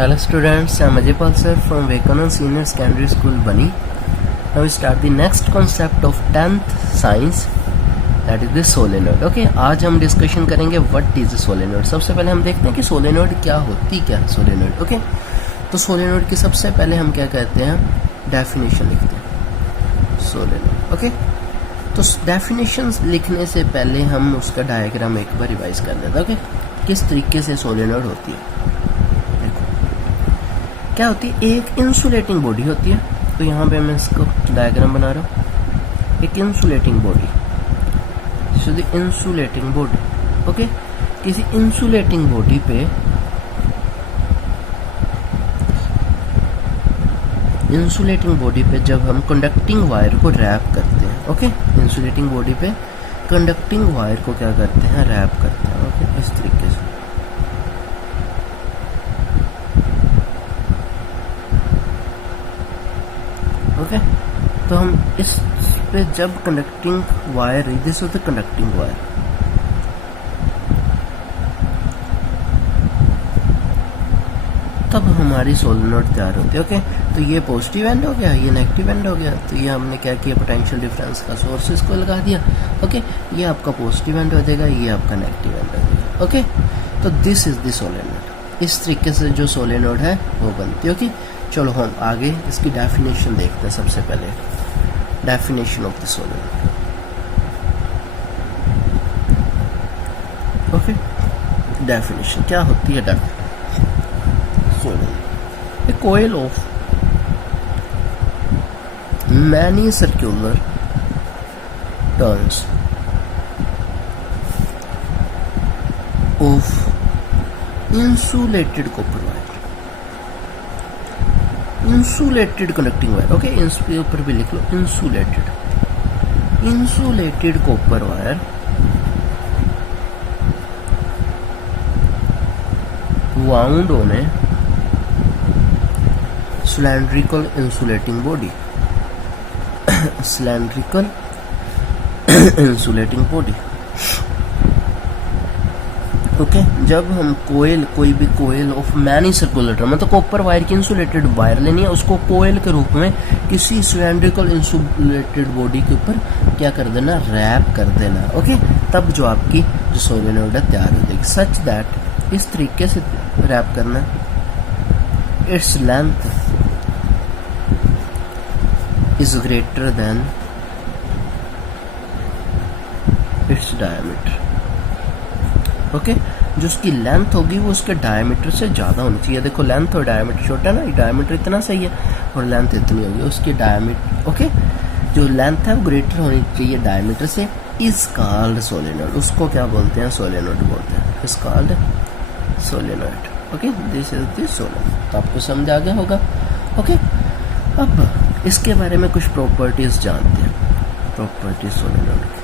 Hello students, I am Ajay Pal sir from Vivekanand Senior Secondary School Bani. Now we start the next concept of 10th science, that is the solenoid. Okay, आज हम discussion करेंगे what is solenoid. सबसे पहले हम देखते हैं कि solenoid क्या होती क्या है सोलेनोइड। ओके, तो सोलेनोइड की सबसे पहले हम क्या कहते हैं, डेफिनेशन लिखते हैं सोलेनोइड। ओके, तो डेफिनेशन लिखने से पहले हम उसका डायग्राम एक बार रिवाइज कर लेते हैं। ओके, किस तरीके से सोलेनोइड होती है। क्या होती है, एक इंसुलेटिंग बॉडी होती है। तो यहाँ पे मैं इसको डायग्राम बना रहा हूँ, एक insulating body, insulating body. Okay, किसी इंसुलेटिंग बॉडी पे जब हम कंडक्टिंग वायर को रैप करते हैं। ओके, इंसुलेटिंग बॉडी पे कंडक्टिंग वायर को क्या करते हैं, रैप करते हैं। ओके, इस तरीके से। ओके, तो हम इस पे जब conducting wire, this is the conducting wire, तब हमारी सोलेनोइड तैयार होती है। ओके, तो ये पॉजिटिव एंड हो गया, ये नेगेटिव एंड हो गया। तो ये हमने क्या किया, पोटेंशियल डिफरेंस का सोर्सेस को लगा दिया। ओके, ये आपका पॉजिटिव एंड हो जाएगा, ये आपका नेगेटिव एंड हो जाएगा। ओके, तो दिस इज द सोलेनोइड। इस तरीके से जो सोलेनोइड है वो बनती है। ओके, चलो हम आगे इसकी डेफिनेशन देखते हैं। सबसे पहले definition of the solenoid. Okay, definition क्या होती है। Solenoid, a coil of many circular turns of insulated copper wire, insulated conducting wire. Okay, इसके ऊपर भी लिख लो insulated copper wire wound on a cylindrical insulating body cylindrical insulating body। Okay, जब हम कोई भी कोयल ऑफ मैनी सर्कुलर, मतलब कॉपर वायर की इंसुलेटेड वायर लेनी है, उसको कोयल के रूप में किसी सिलेंड्रिकल इंसुलेटेड बॉडी के ऊपर क्या कर देना, रैप कर देना। ओके, तब जो आपकी जो सोलेनोइड तैयार हो जाएगी। सच दैट, इस तरीके से रैप करना, its length is greater than its diameter. Okay, जो उसकी लेंथ होगी वो उसके डायमीटर से ज्यादा होनी चाहिए। देखो, लेंथ और डायमीटर छोटा ना, डायमीटर इतना सही है और लेंथ इतनी होगी, उसकी डायमीटर। ओके, जो लेंथ है वो ग्रेटर होनी चाहिए डायमीटर से। इज कॉल्ड सोलेनोइड, उसको क्या बोलते हैं, सोलेनोइड बोलते हैं। Is called solenoid. Okay, this is the solenoid. तो आपको समझ आ गया होगा। ओके, अब इसके बारे में कुछ प्रॉपर्टीज जानते हैं, प्रॉपर्टीज सोलेनोइड की,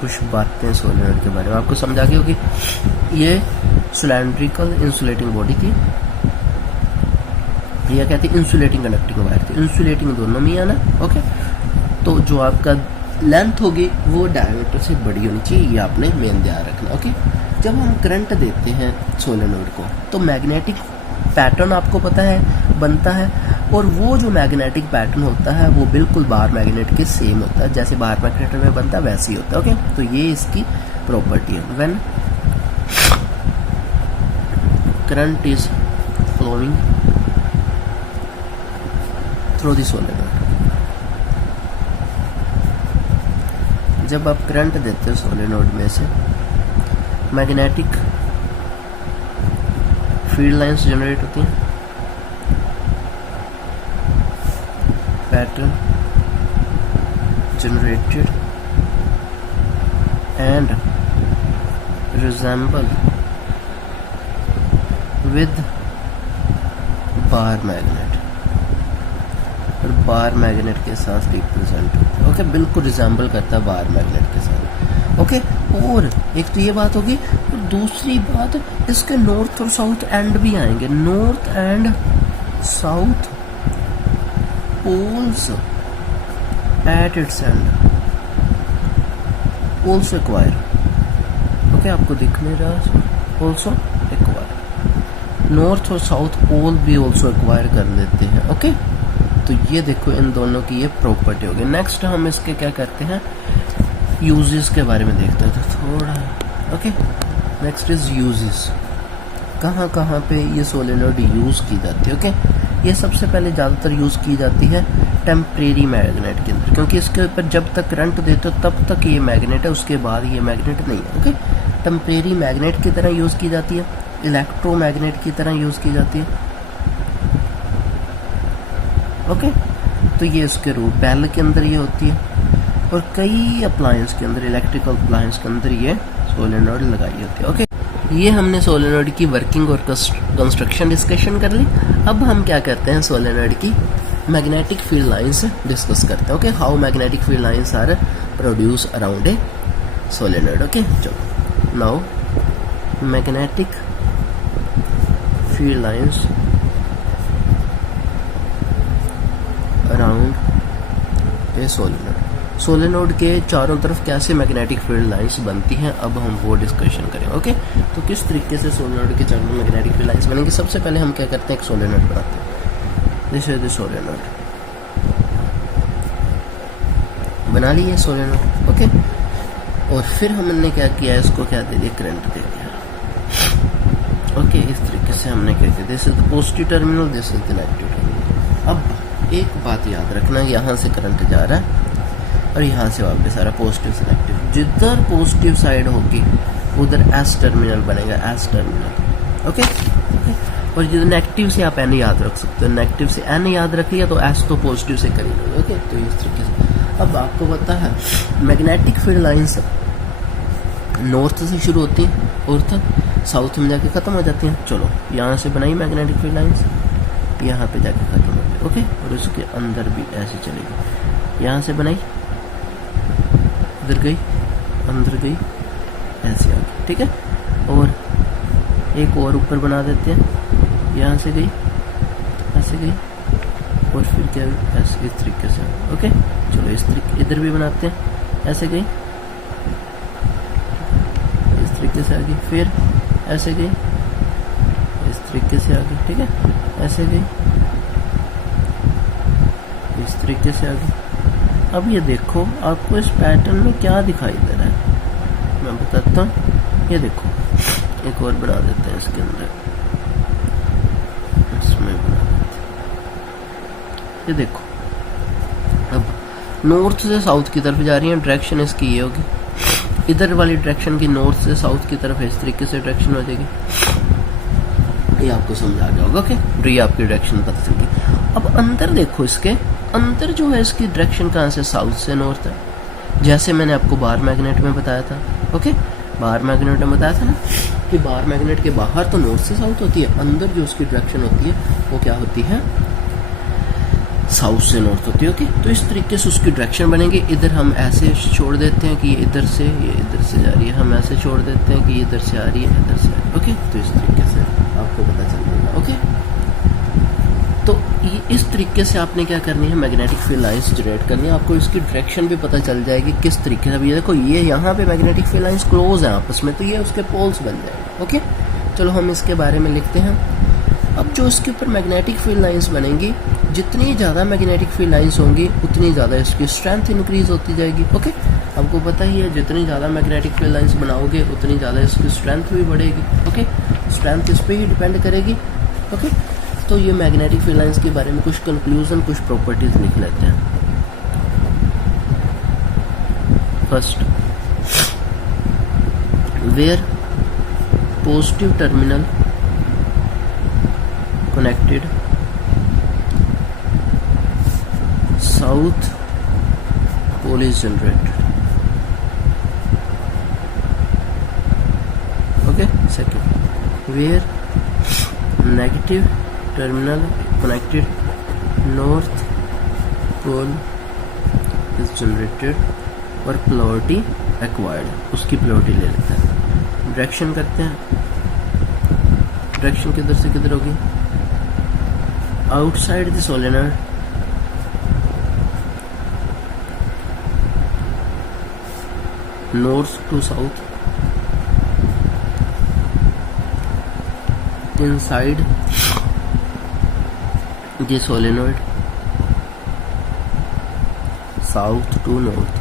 कुछ बातें सोलेनोइड के बारे में आपको समझ आ गई होगी। ये सिलेंड्रिकल इंसुलेटिंग बॉडी थी, ये कहती है इंसुलेटिंग कंडक्टिंग वायर थी। इंसुलेटिंग दोनों में आना। ओके, तो जो आपका लेंथ होगी वो डायमीटर से बड़ी होनी चाहिए, ये आपने मेन ध्यान रखना। ओके, जब हम करंट देते हैं सोलेनोइड को तो मैग्नेटिक पैटर्न आपको पता है बनता है, और वो जो मैग्नेटिक पैटर्न होता है वो बिल्कुल बार मैग्नेट के सेम होता है, जैसे बार मैग्नेट में बनता है वैसे ही होता है। ओके, तो ये इसकी प्रॉपर्टी है। When current is flowing through the solenoid, जब आप करंट देते हो सोलेनोइड में से, मैग्नेटिक फील्ड लाइंस जनरेट होती हैं, pattern generated and resemble with bar magnet, और बार मैग्नेट के साथ रिप्रेजेंट होता है। ओके, बिल्कुल रिजेंबल करता है बार मैग्नेट के साथ। ओके, और एक तो ये बात होगी, और दूसरी बात, इसके नॉर्थ और साउथ एंड भी आएंगे, north and south poles at its end also acquire. Okay, आपको दिख नहीं रहा, also acquire. नॉर्थ और साउथ पोल भी ऑल्सो एक्वायर कर लेते हैं। ओके, तो ये देखो इन दोनों की ये प्रॉपर्टी होगी। नेक्स्ट हम इसके क्या करते हैं, यूजेस के बारे में देखते हैं तो थोड़ा। ओके, नेक्स्ट इज यूजेस, कहाँ कहाँ पे ये सोलेनॉइड यूज़ की जाती है। ओके, ये सबसे पहले ज़्यादातर यूज़ की जाती है टेम्परेरी मैग्नेट के अंदर, क्योंकि इसके ऊपर जब तक करंट देते हो तब तक ये मैग्नेट है, उसके बाद ये मैग्नेट नहीं है। ओके, टेम्परेरी मैग्नेट की तरह यूज़ की जाती है, इलेक्ट्रोमैग्नेट की तरह यूज़ की जाती है। ओके, तो ये इसके रूट बेल के अंदर ये होती है, और कई अप्लायंस के अंदर, इलेक्ट्रिकल अप्लायंस के अंदर ये सोलेनॉइड लगाई होती है। ओके, ये हमने सोलेनॉइड की वर्किंग और कंस्ट्रक्शन डिस्कशन कर ली। अब हम क्या करते हैं, सोलेनॉइड की मैग्नेटिक फील्ड लाइंस डिस्कस करते हैं। Okay, how magnetic field lines are produce around a solenoid. Okay, चलो now magnetic field lines around a solenoid. Solenoid के चारों तरफ कैसे मैग्नेटिक फील्ड लाइंस बनती हैं, अब हम वो डिस्कशन करेंगे। ओके, तो किस तरीके से सोलेनॉइड के चारों मैग्नेटिक फील्ड लाइंस बनेंगे। सबसे पहले हम क्या करते हैं, एक सोलेनॉइड बनाते हैं। दिस इज द सोलेनॉइड, बना लिए सोलेनॉइड। ओके, और फिर हमने क्या किया, इसको क्या दे दिया, करंट दे दिया। ओके, इस तरीके से हमने क्या किया, this is the positive terminal, this is the negative terminal. अब एक बात याद रखना, यहाँ से करंट जा रहा है और यहाँ से वापस आ रहा, पॉजिटिव से नेगेटिव। जिधर पॉजिटिव साइड होगी उधर एस टर्मिनल बनेगा, एस टर्मिनल। ओके, और जिधर नेगेटिव से आप एन याद रख सकते हो, नेगेटिव से एन याद रख लिया तो एस तो पॉजिटिव से कर ही। ओके, तो इस तरीके से। अब आपको पता है मैग्नेटिक फील्ड लाइंस नॉर्थ से शुरू होती हैं और तक साउथ में जाके खत्म हो जाती हैं। चलो, यहाँ से बनाई मैग्नेटिक फील्ड लाइंस, यहाँ पे जाके खत्म हो गई। ओके, और उसके अंदर भी ऐसे चलेगी, यहाँ से बनाई, इधर गई, अंदर गई, ऐसे आ गई। ठीक है, और एक और ऊपर बना देते हैं, यहाँ से गई, ऐसे गई, और फिर क्या हुई, ऐसे इस तरीके से। ओके, चलो इस तरीके इधर भी बनाते हैं, ऐसे गई, इस तरीके से आ गई, फिर ऐसे गई, इस तरीके से आ गई। ठीक है, ऐसे गई, इस तरीके से आ गई। अब ये देखो आपको इस पैटर्न में क्या दिखाई दे रहा है, मैं बताता हूँ। ये देखो, एक और बना देते हैं इसके अंदर, इसमें बना देते हैं। ये देखो, अब नॉर्थ से साउथ की तरफ जा रही है, डायरेक्शन इसकी ये होगी। इधर वाली डायरेक्शन की नॉर्थ से साउथ की तरफ इस तरीके से डायरेक्शन हो जाएगी। ये आपको समझ आ गया होगा। ओके, तो ये आपकी डायरेक्शन पता चल गई। अब अंदर देखो, इसके अंदर जो है इसकी डायरेक्शन कहाँ से, साउथ से नॉर्थ है, जैसे मैंने आपको बार मैग्नेट में बताया था। ओके, बार मैग्नेट में बताया था ना कि बार मैग्नेट के बाहर तो नॉर्थ से साउथ होती है, अंदर जो उसकी डायरेक्शन होती है वो क्या होती है, साउथ से नॉर्थ होती है। ओके, तो इस तरीके से उसकी डायरेक्शन बनेगी। इधर हम ऐसे छोड़ देते हैं कि ये इधर से जा रही है, हम ऐसे छोड़ देते हैं कि ये इधर से आ रही है, इधर से आ रही है। ओके, तो इस तरीके से आपको पता चल जाएगा। ओके, तो इस तरीके से आपने क्या करनी है, मैग्नेटिक फील्ड लाइंस जनरेट करनी है। आपको इसकी डायरेक्शन भी पता चल जाएगी किस तरीके से। अब ये देखो, ये यहाँ पे मैग्नेटिक फील्ड लाइंस क्लोज हैं आपस में, तो ये उसके पोल्स बन जाएंगे। ओके, चलो हम इसके बारे में लिखते हैं। अब जो इसके ऊपर मैग्नेटिक फील्ड लाइंस बनेंगी, जितनी ज़्यादा मैग्नेटिक फील्ड लाइंस होंगी उतनी ज़्यादा इसकी स्ट्रेंथ इंक्रीज होती जाएगी। ओके, आपको पता ही है जितनी ज़्यादा मैग्नेटिक फील्ड लाइंस बनाओगे उतनी ज़्यादा इसकी स्ट्रेंथ भी बढ़ेगी। ओके, स्ट्रेंथ इस पर ही डिपेंड करेगी। ओके, तो ये मैग्नेटिक फील्ड लाइंस के बारे में कुछ कंक्लूजन, कुछ प्रॉपर्टीज लिख लेते हैं। First, where positive terminal connected south pole is generated. Okay, second, where negative terminal connected north pole is generated और polarity acquired, उसकी polarity ले लेते हैं। डायरेक्शन करते हैं, डायरेक्शन किधर से किधर होगी, outside the solenoid north to south, inside ये solenoid south to north,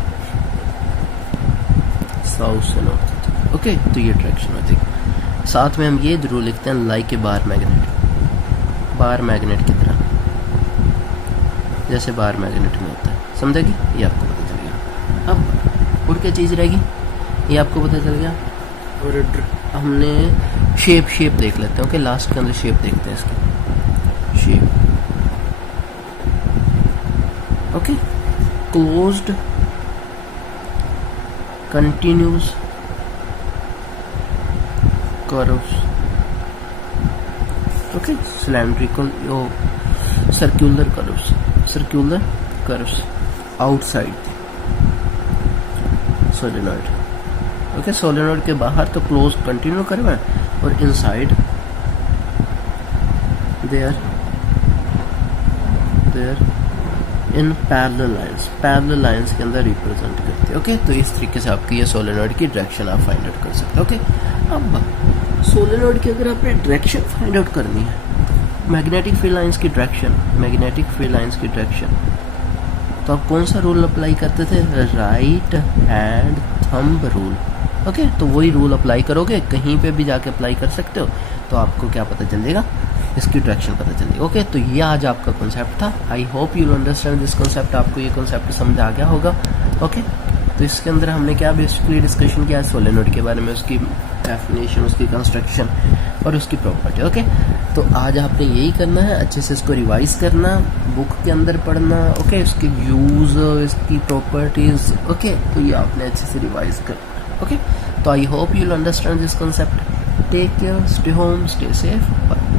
south से नॉर्थ। ओके, तो ये डायरेक्शन होती है। साथ में हम ये जरूर लिखते हैं like a bar magnet, bar magnet की तरह, जैसे बार मैग्नेट में होता है, समझेगी? ये आपको पता चल गया। अब और क्या चीज़ रहेगी, ये आपको पता चल गया। और हमने शेप देख लेते हैं। ओके, लास्ट के अंदर शेप देखते हैं इसकी shape. Okay, closed continuous curves, okay, cylindrical circular curves outside solenoid. Okay, solenoid के बाहर तो क्लोज कंटिन्यू कर्व है, और inside there in parallel lines के अंदर रिप्रेजेंट करते हैं। ओके, तो इस तरीके से आपकी ये सोलेनोइड की डायरेक्शन आप फाइंड आउट कर सकते हैं। ओके, अब सोलेनोइड की अगर आपने डायरेक्शन फाइंड आउट करनी है, मैग्नेटिक फील्ड लाइंस की डायरेक्शन, तो आप कौन सा रूल अप्लाई करते थे? Right hand thumb rule. Okay, तो वही रूल अप्लाई करोगे, कहीं पे भी जाके अप्लाई कर सकते हो, तो आपको क्या पता चल जाएगा, इसकी डायरेक्शन पता चल जाएगी। ओके, तो ये आज आपका कॉन्सेप्ट था। आई hope you understand this concept, आपको ये कॉन्सेप्ट समझ आ गया होगा। ओके, तो इसके अंदर हमने क्या बेसिकली डिस्कशन किया, सोलेनोइड के बारे में, उसकी डेफिनेशन, उसकी कंस्ट्रक्शन और उसकी प्रॉपर्टी। ओके, तो आज आपने यही करना है, अच्छे से इसको रिवाइज करना, बुक के अंदर पढ़ना। ओके, इसके यूज, इसकी प्रॉपर्टीज। ओके, तो ये आपने अच्छे से रिवाइज करना। ओके, तो I hope you understand this concept. Take care, stay home, stay safe, bye.